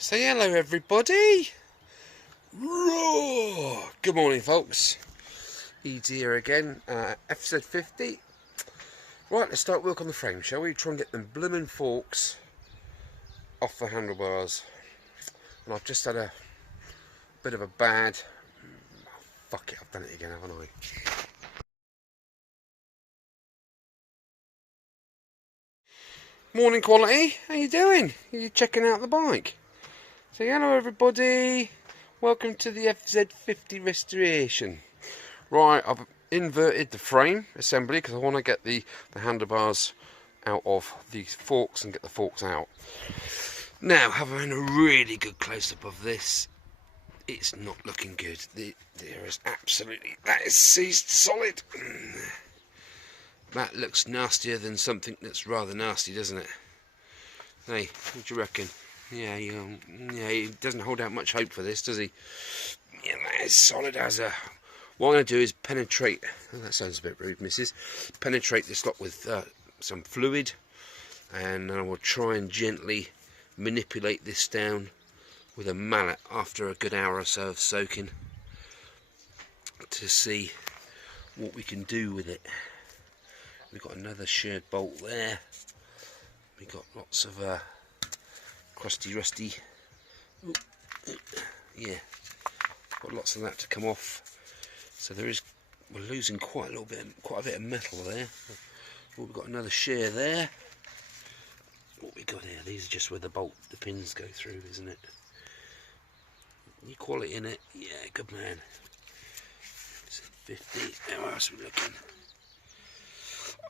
Say hello, everybody. Roar. Good morning, folks. Ed here again. FZ50. Right, let's start work on the frame, shall we? Try and get them bloomin' forks off the handlebars. And I've just had a bit of a bad... Fuck it, I've done it again, haven't I? Morning, quality. How you doing? Are you checking out the bike? Say hello, everybody. Welcome to the FZ50 restoration. Right, I've inverted the frame assembly because I want to get the handlebars out of these forks and get the forks out. Now, having a really good close-up of this, it's not looking good. There is absolutely... That is seized solid. That looks nastier than something that's rather nasty, doesn't it? Hey, what do you reckon? Yeah, he doesn't hold out much hope for this, does he? Yeah, that is solid as a... What I'm going to do is penetrate... Oh, that sounds a bit rude, missus. Penetrate this lot with some fluid, and I will try and gently manipulate this down with a mallet after a good hour or so of soaking to see what we can do with it. We've got another sheared bolt there. We've got lots of crusty, rusty. Ooh, yeah, got lots of that to come off. So we're losing quite a bit of metal there. We've got another shear there. What we got here? These are just where the pins go through, isn't it? Any quality in it? Yeah, good man. 50. How else are we looking?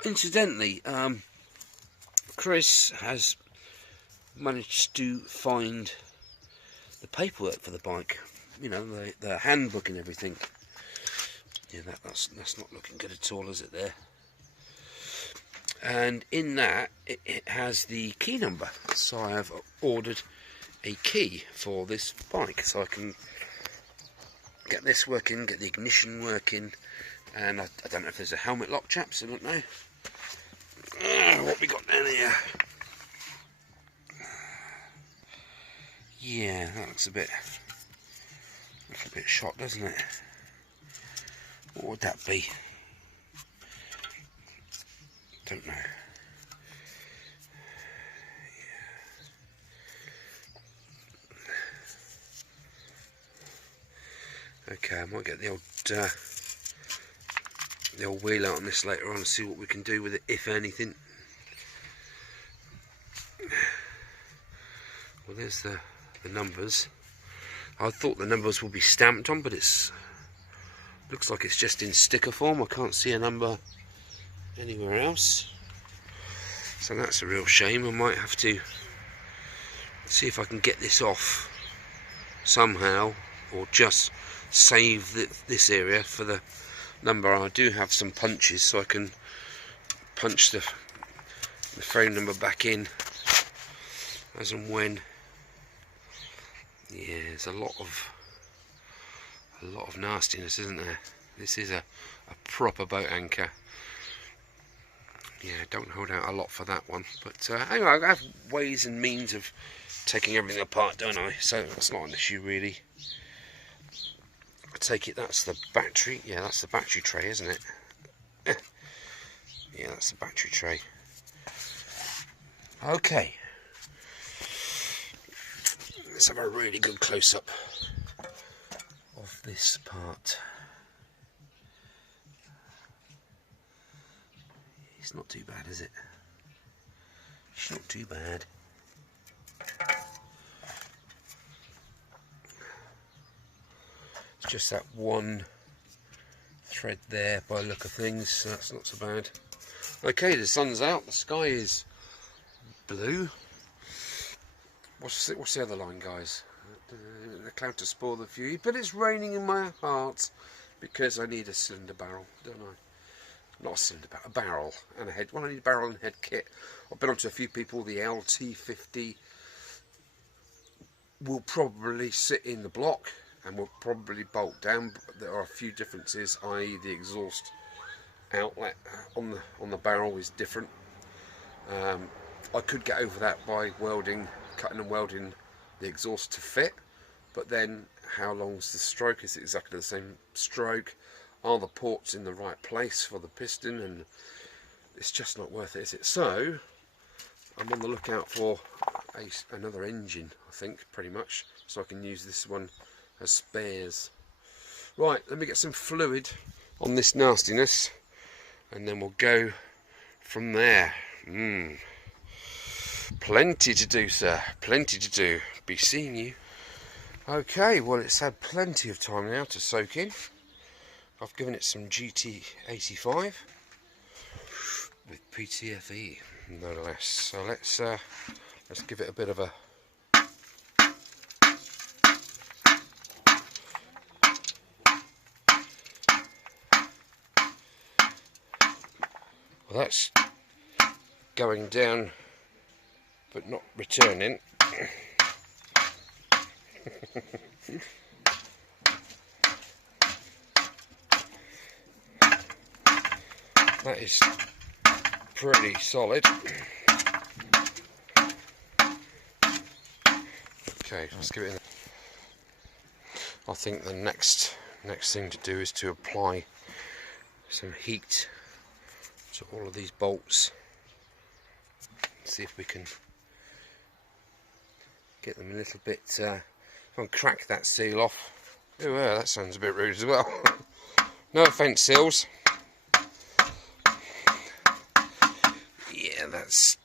Incidentally, Chris has managed to find the paperwork for the bike. You know, the handbook and everything. Yeah, that's not looking good at all, is it there? And in that, it has the key number. So I have ordered a key for this bike, so I can get this working, get the ignition working. And I don't know if there's a helmet lock, chaps, I don't know. What we got down here? Yeah, that looks a bit shot, doesn't it? What would that be? Don't know. Yeah. Okay, I might get the old wheel out on this later on and see what we can do with it, if anything. Well, there's the numbers. I thought the numbers would be stamped on, but looks like it's just in sticker form. I can't see a number anywhere else, so that's a real shame. I might have to see if I can get this off somehow, or just save this area for the number. I do have some punches, so I can punch the frame number back in as and when. Yeah, there's a lot of nastiness, isn't there? This is a proper boat anchor. Yeah, don't hold out a lot for that one, but anyway, I have ways and means of taking everything apart, don't I? So that's not an issue really. I take it that's the battery. Yeah, that's the battery tray, isn't it? Yeah, that's the battery tray. Okay, let's have a really good close-up of this part. It's not too bad, is it? It's not too bad. It's just that one thread there by the look of things, so that's not so bad. Okay, the sun's out, the sky is blue. What's the other line, guys? The cloud to spoil the view, but it's raining in my heart because I need a cylinder barrel, don't I? Not a cylinder barrel, a barrel and a head. Well, I need a barrel and head kit. I've been on to a few people. The LT50 will probably sit in the block and will probably bolt down, but there are a few differences, i.e. the exhaust outlet on the barrel is different. I could get over that by cutting and welding the exhaust to fit, but then how long's the stroke? Is it exactly the same stroke? Are the ports in the right place for the piston? And it's just not worth it, is it? So I'm on the lookout for another engine, I think, pretty much, so I can use this one as spares. Right, let me get some fluid on this nastiness, and then we'll go from there. Plenty to do, sir, plenty to do. Be seeing you. Okay, well, it's had plenty of time now to soak in. I've given it some GT85 with PTFE, no less. So let's give it a bit of a well, that's going down but not returning. That is pretty solid. Okay, let's give it in. I think the next thing to do is to apply some heat to all of these bolts. See if we can get them a little bit. I'll crack that seal off. Oh, that sounds a bit rude as well. No offence, seals. Yeah, that's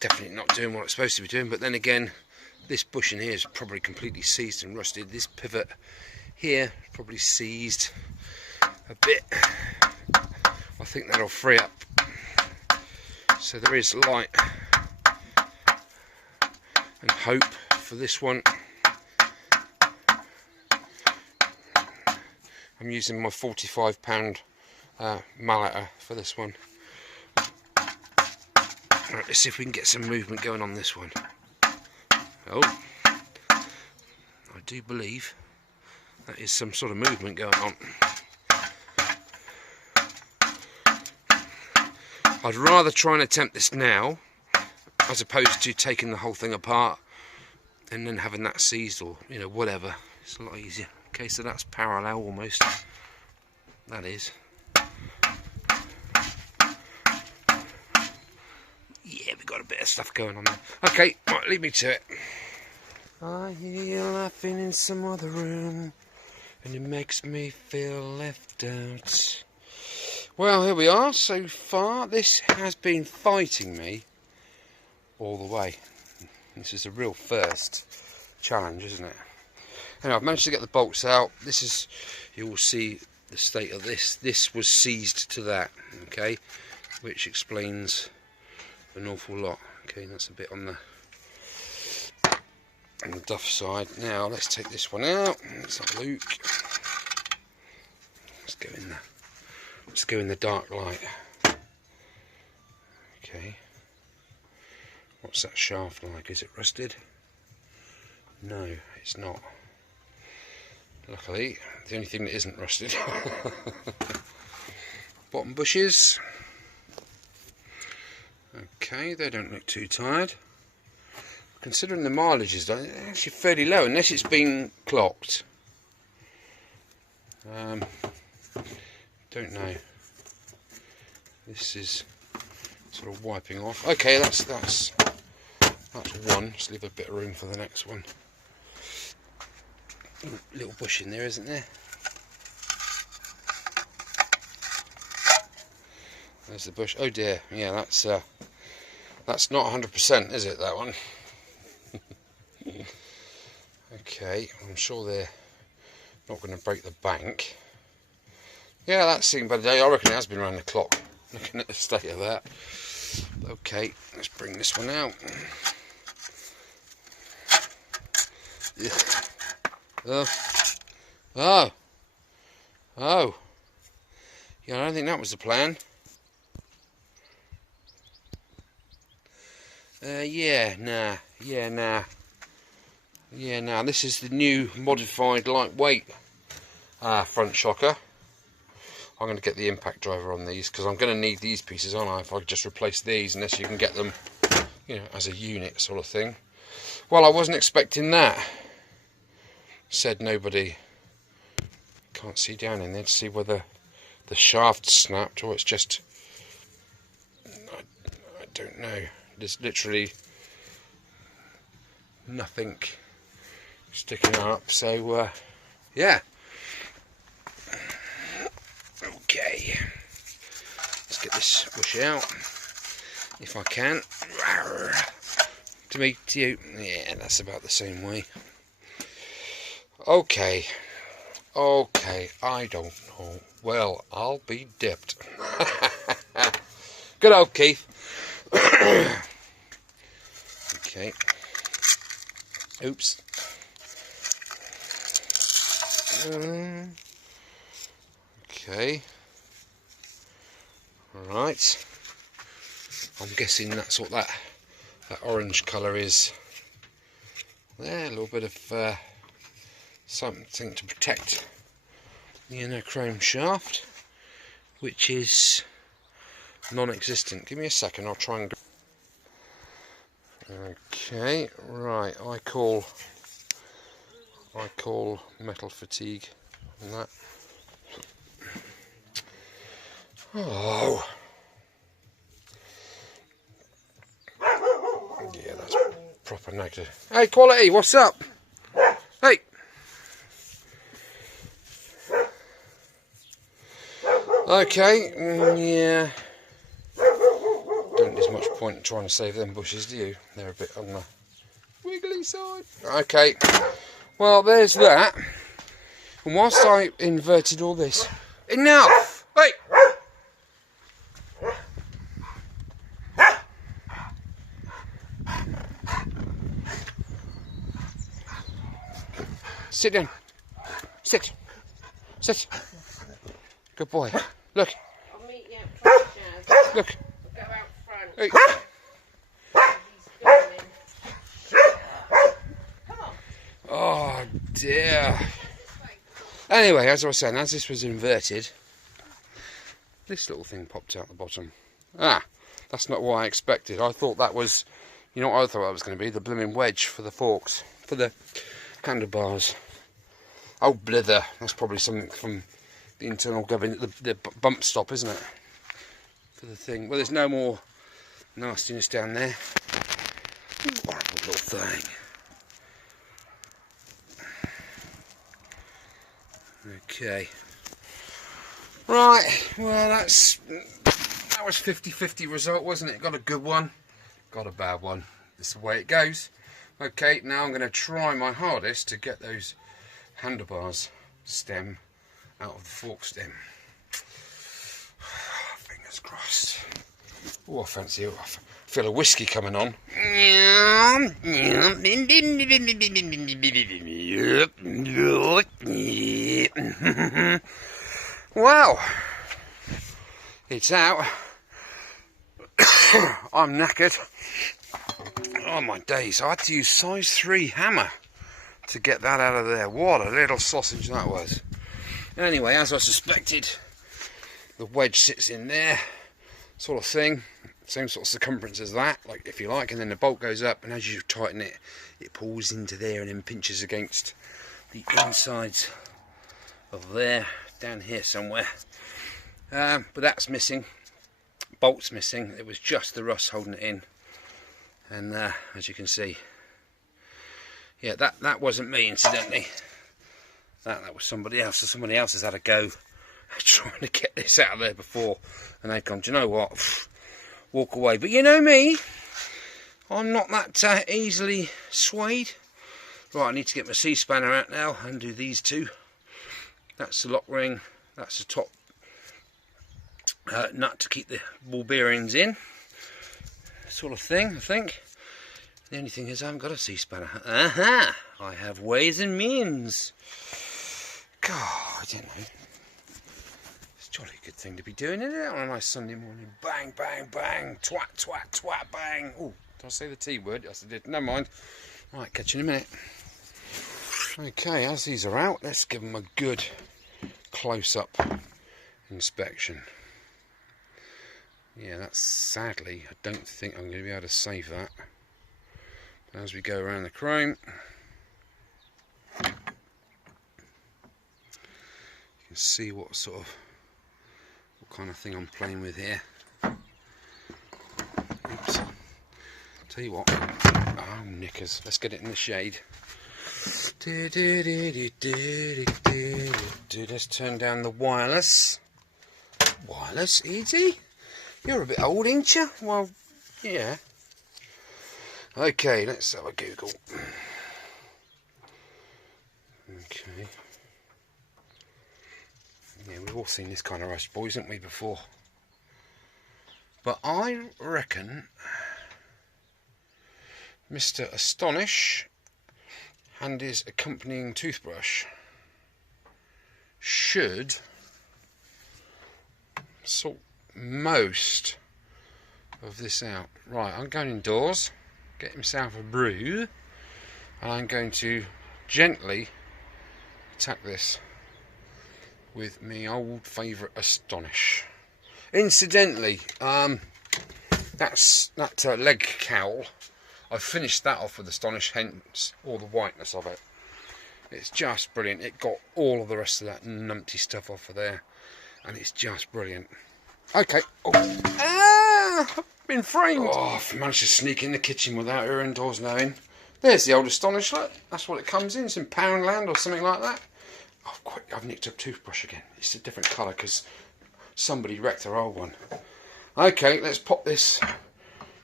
definitely not doing what it's supposed to be doing. But then again, this bushing here is probably completely seized and rusted. This pivot here is probably seized a bit. I think that'll free up. So there is light and hope for this one. I'm using my £45 malleter for this one. Right, let's see if we can get some movement going on this one. Oh, I do believe that is some sort of movement going on. I'd rather try and attempt this now as opposed to taking the whole thing apart and then having that seized, or whatever. It's a lot easier. Okay, so that's parallel almost. That is. Yeah, we've got a bit of stuff going on there. Okay, right, leave me to it. I hear you laughing in some other room, and it makes me feel left out. Well, here we are. So far, this has been fighting me all the way. This is a real first challenge, isn't it? Anyway, I've managed to get the bolts out. This is, you will see the state of this. This was seized to that, okay, which explains an awful lot. Okay, that's a bit on the duff side. Now let's take this one out. Let's have a look. Let's go in there. Let's go in the dark light. Okay. What's that shaft like? Is it rusted? No, it's not. Luckily, the only thing that isn't rusted. Bottom bushes. Okay, they don't look too tired. Considering the mileage is actually fairly low, unless it's been clocked. Don't know. This is sort of wiping off. Okay, that's one. Let's leave a bit of room for the next one. Little bush in there, isn't there? There's the bush. Oh dear. Yeah, that's not 100%, is it? That one. Okay, I'm sure they're not going to break the bank. Yeah, that's seen by the day. I reckon it has been around the clock. Looking at the state of that. Okay, let's bring this one out. Oh. Yeah, I don't think that was the plan. Yeah, this is the new modified lightweight front shocker. I'm going to get the impact driver on these because I'm going to need these pieces, aren't I? If I just replace these, unless you can get them, you know, as a unit sort of thing. Well, I wasn't expecting that. Said nobody. Can't see down in there to see whether the shaft snapped or it's just, I don't know. There's literally nothing sticking up, so yeah. Okay, let's get this bush out if I can. To me, to you, yeah, that's about the same way. Okay, I don't know. Well, I'll be dipped. Good old Keith. Okay. Oops. Okay. Right. I'm guessing that's what that orange colour is. There, a little bit of something to protect the inner chrome shaft, which is non-existent. Give me a second, I'll try and... Okay, right, I call metal fatigue on that. Oh, yeah, that's proper negative. Hey, Quality, what's up? Hey. Okay, yeah. Don't there's much point in trying to save them bushes, do you? They're a bit on the wiggly side. Okay, well, there's that. And whilst I inverted all this, enough! Hey! Sit down. Sit. Sit. Good boy. Look. I'll meet you out front, Look. We'll go out front. Hey. He's going. Come on. Oh dear. Anyway, as I was saying, as this was inverted, this little thing popped out the bottom. Ah, that's not what I expected. I thought that was, you know what I thought that was going to be? The blooming wedge for the forks, for the handlebars. Oh, blither. That's probably something from the internal government, the bump stop, isn't it? For the thing. Well, there's no more nastiness down there. Horrible little thing. Okay. Right, well that was 50-50 result, wasn't it? Got a good one, got a bad one. This is the way it goes. Okay, now I'm going to try my hardest to get those handlebars stem out of the fork stem. Fingers crossed. Oh, I fancy it. I feel a whiskey coming on. Wow, it's out. I'm knackered. Oh my days, I had to use size 3 hammer to get that out of there. What a little sausage that was. Anyway, as I suspected, the wedge sits in there, sort of thing. Same sort of circumference as that, like if you like, and then the bolt goes up, and as you tighten it, it pulls into there and then pinches against the insides of there, down here somewhere. But that's missing. Bolt's missing. It was just the rust holding it in. And as you can see, yeah, that wasn't me, incidentally. That was somebody else. So somebody else has had a go trying to get this out of there before, and they've gone, do you know what? Walk away. But you know me, I'm not that easily swayed. Right, I need to get my C-spanner out now and do these two. That's the lock ring, that's the top nut to keep the ball bearings in, sort of thing, I think. The only thing is I haven't got a C-spanner. Aha! I have ways and means. God, I don't know. Jolly good thing to be doing, isn't it? On a nice Sunday morning. Bang, bang, bang. Twat, twat, twat, bang. Oh, did I say the T word? Yes, I did. Never mind. Right, catch you in a minute. Okay, as these are out, let's give them a good close-up inspection. yeah, that's sadly, I don't think I'm going to be able to save that. As we go around the chrome, you can see what kind of thing I'm playing with here. Oops. Tell you what, oh knickers, let's get it in the shade. Let's turn down the wireless. Wireless, E.T.? You're a bit old, ain't you? Well, yeah. Okay, let's have a Google. Okay. Yeah, we've all seen this kind of rush, boys, haven't we, before? But I reckon Mr. Astonish and his accompanying toothbrush should sort most of this out. Right, I'm going indoors, get himself a brew, and I'm going to gently attack this with me old favourite Astonish. Incidentally, that leg cowl, I finished that off with Astonish, hence all the whiteness of it. It's just brilliant. It got all of the rest of that numpty stuff off of there, and it's just brilliant. Okay. Oh. I've been framed. Oh, I've managed to sneak in the kitchen without her indoors knowing. There's the old Astonish, look. That's what it comes in. It's in Poundland or something like that. I've nicked up toothbrush again. It's a different colour because somebody wrecked their old one. Okay, let's pop this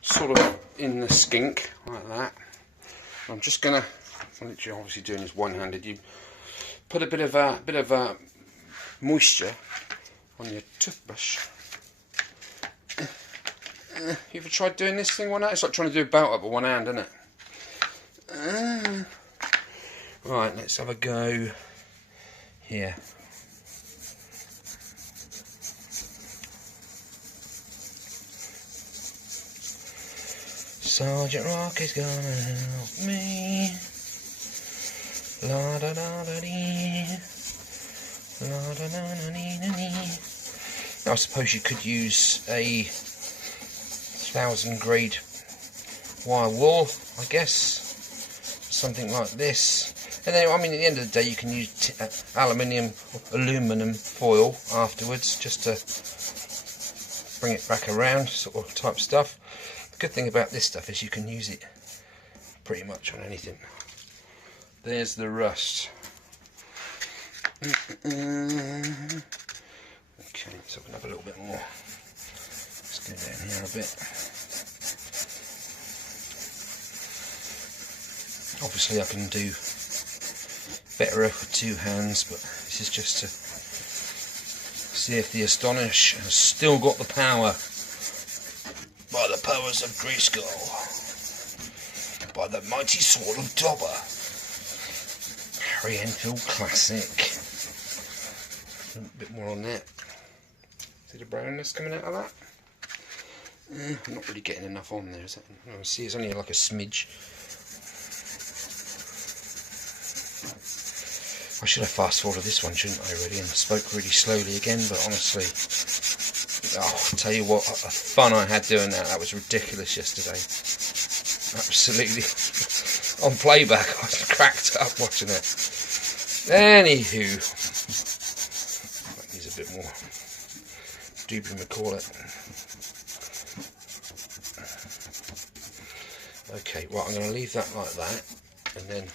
sort of in the skink like that. I'm just gonna, what you're obviously doing is one-handed. You put a bit of moisture on your toothbrush. You ever tried doing this thing one hand? It's like trying to do a belt up with one hand, isn't it? Right, let's have a go here. Sergeant Rock is gonna help me. La da da da dee. La da da da dee da dee. Now, I suppose you could use a 1000 grade wire wool, I guess, something like this. And then, I mean, at the end of the day, you can use aluminum foil afterwards, just to bring it back around, sort of type stuff. The good thing about this stuff is you can use it pretty much on anything. There's the rust. Okay, so I can have a little bit more. Let's go down here a bit. Obviously I can do better with two hands, but this is just to see if the Astonish has still got the power. By the powers of Grayskull, by the mighty sword of Dobber, Harry Enfield classic. A bit more on that. See the brownness coming out of that? I'm not really getting enough on there, is it? No, see, it's only like a smidge. I should have fast forwarded this one, shouldn't I, really, and spoke really slowly again, but honestly, oh, I'll tell you what, a fun I had doing that. That was ridiculous yesterday. Absolutely. On playback, I was cracked up watching it. Anywho, that needs a bit more doobie McCall it. Okay, right, I'm going to leave that like that, and then,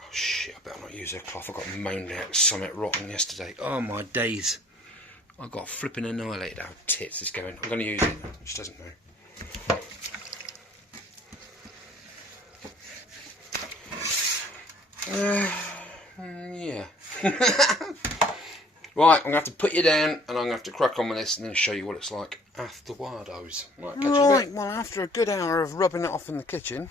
oh shit, I better not use a cloth. I got moaned out something rotten yesterday. Oh my days. I got flipping annihilated. How tits is going. I'm going to use it. She doesn't know. Yeah. Right, I'm going to have to put you down and I'm going to have to crack on with this and then show you what it's like afterwards. Right, well, after a good hour of rubbing it off in the kitchen,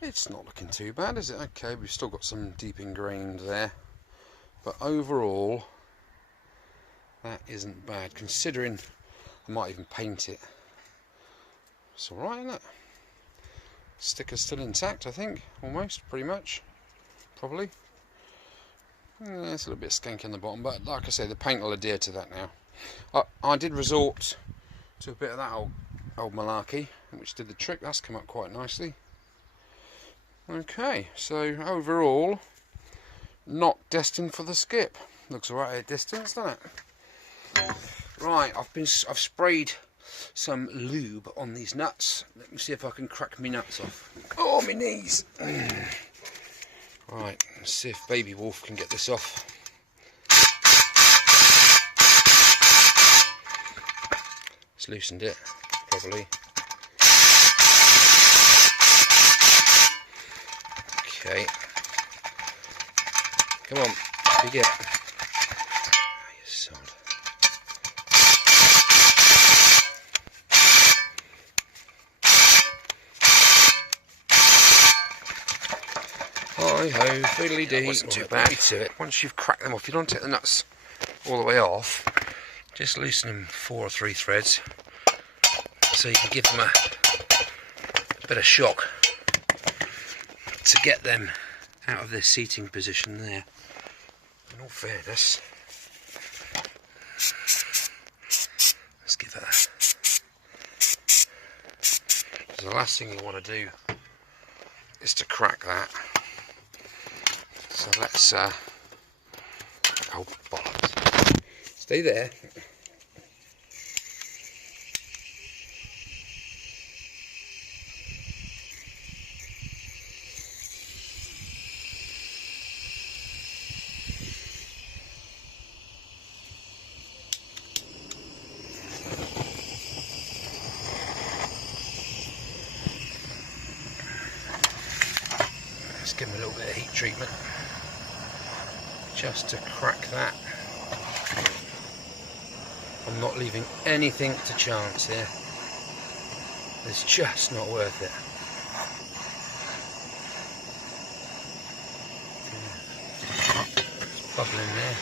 it's not looking too bad, is it? Okay, we've still got some deep ingrained there. But overall, that isn't bad, considering I might even paint it. It's alright, isn't it? Sticker's still intact, I think, almost, pretty much, probably. There's a little bit of skank in the bottom, but like I say, the paint will adhere to that now. I did resort to a bit of that old malarkey, which did the trick. That's come up quite nicely. Okay, so overall, not destined for the skip. Looks alright at a distance, doesn't it? Right, I've sprayed some lube on these nuts. Let me see if I can crack my nuts off. Oh, my knees! Right, let's see if Baby Wolf can get this off. It's loosened it, probably. Okay. Come on, you get. Oh, you sod. Hi ho, fiddly dee. Wasn't too bad to it. Once you've cracked them off, you don't take the nuts all the way off. Just loosen them 4 or 3 threads, so you can give them a bit of shock to get them out of their seating position there. In all fairness, let's give it a. The last thing you want to do is to crack that. So let's. Oh bollocks! Stay there. Let's give them a little bit of heat treatment, just to crack that. I'm not leaving anything to chance here. It's just not worth it. It's bubbling there.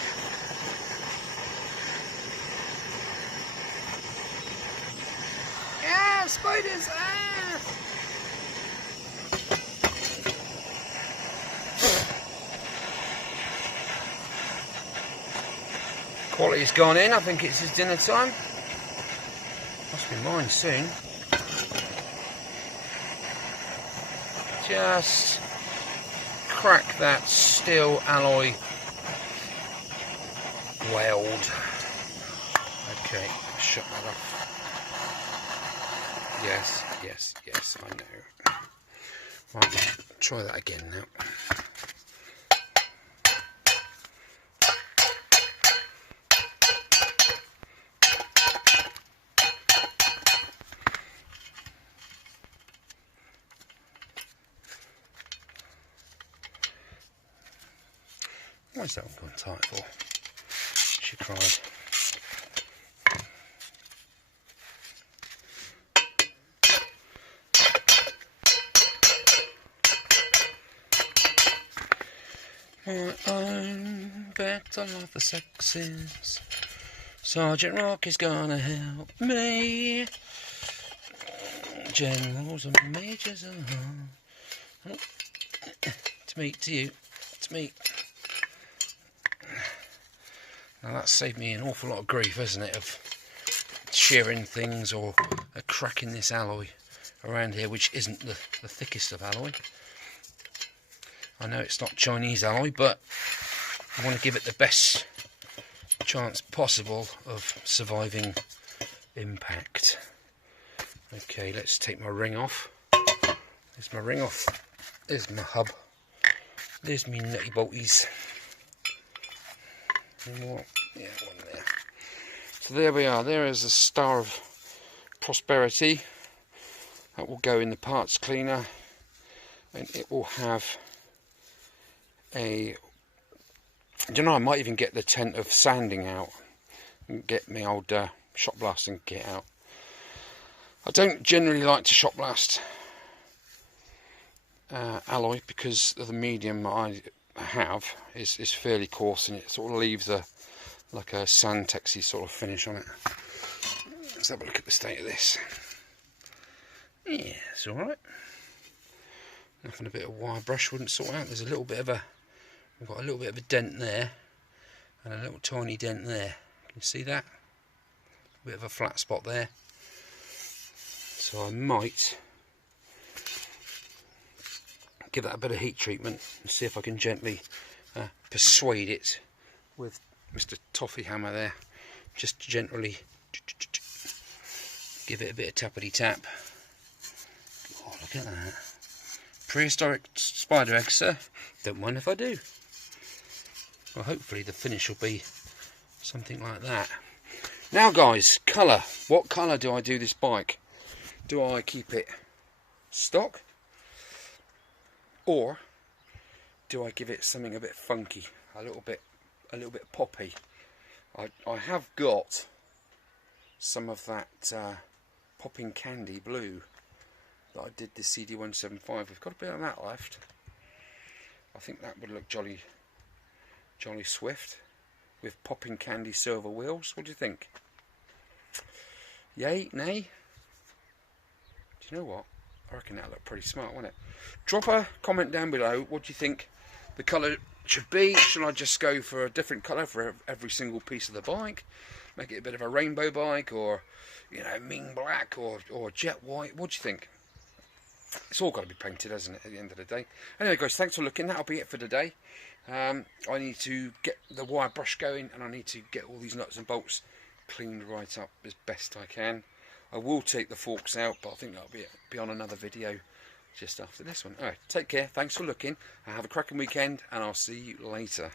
Yeah, spiders! Ah! Quality's gone in. I think it's his dinner time. Must be mine soon. Just crack that steel alloy weld. Okay, shut that off. Yes, yes, yes, I know. Right, try that again now. Why's that one gone tight for? She cried. I'm better love the sexes. Sergeant Rock is gonna help me. Generals and majors are to meet to you. To meet. Now that's saved me an awful lot of grief, hasn't it, of shearing things or cracking this alloy around here, which isn't the thickest of alloy. I know it's not Chinese alloy, but I want to give it the best chance possible of surviving impact. Okay, let's take my ring off. There's my ring off. There's my hub. There's me nutty bolties. More. Yeah, one there. So there we are. There is a Star of Prosperity. That will go in the parts cleaner, and it will have a. You know, I might even get the tent of sanding out and get my old shot blasting kit out. I don't generally like to shot blast alloy because of the medium I have is fairly coarse, and it sort of leaves like a sandtexy sort of finish on it. Let's have a look at the state of this. Yeah, it's alright. Nothing a bit of wire brush wouldn't sort out. There's a little bit of we've got a little bit of a dent there and a little tiny dent there. Can you see that? bit of a flat spot there. So I might give that a bit of heat treatment and see if I can gently persuade it with Mr. Toffee hammer there. Just gently give it a bit of tappity tap. Oh, look at that. Prehistoric spider eggs, sir. Don't mind if I do. Well, hopefully the finish will be something like that. Now guys, colour. What colour do I do this bike? Do I keep it stock? Or do I give it something a bit funky? A little bit poppy? I have got some of that popping candy blue that I did the CD175. We've got a bit of that left. I think that would look jolly swift with popping candy silver wheels. What do you think? Yay? Nay? Do you know what? I reckon that'll look pretty smart, won't it? Drop a comment down below. What do you think the colour should be? Should I just go for a different colour for every single piece of the bike? Make it a bit of a rainbow bike, or, you know, Ming black, or jet white? What do you think? It's all got to be painted, hasn't it, at the end of the day? Anyway guys, thanks for looking. That'll be it for today. I need to get the wire brush going, and I need to get all these nuts and bolts cleaned right up as best I can. I will take the forks out, but I think that'll be on another video just after this one. Alright, take care, thanks for looking, have a cracking weekend, and I'll see you later.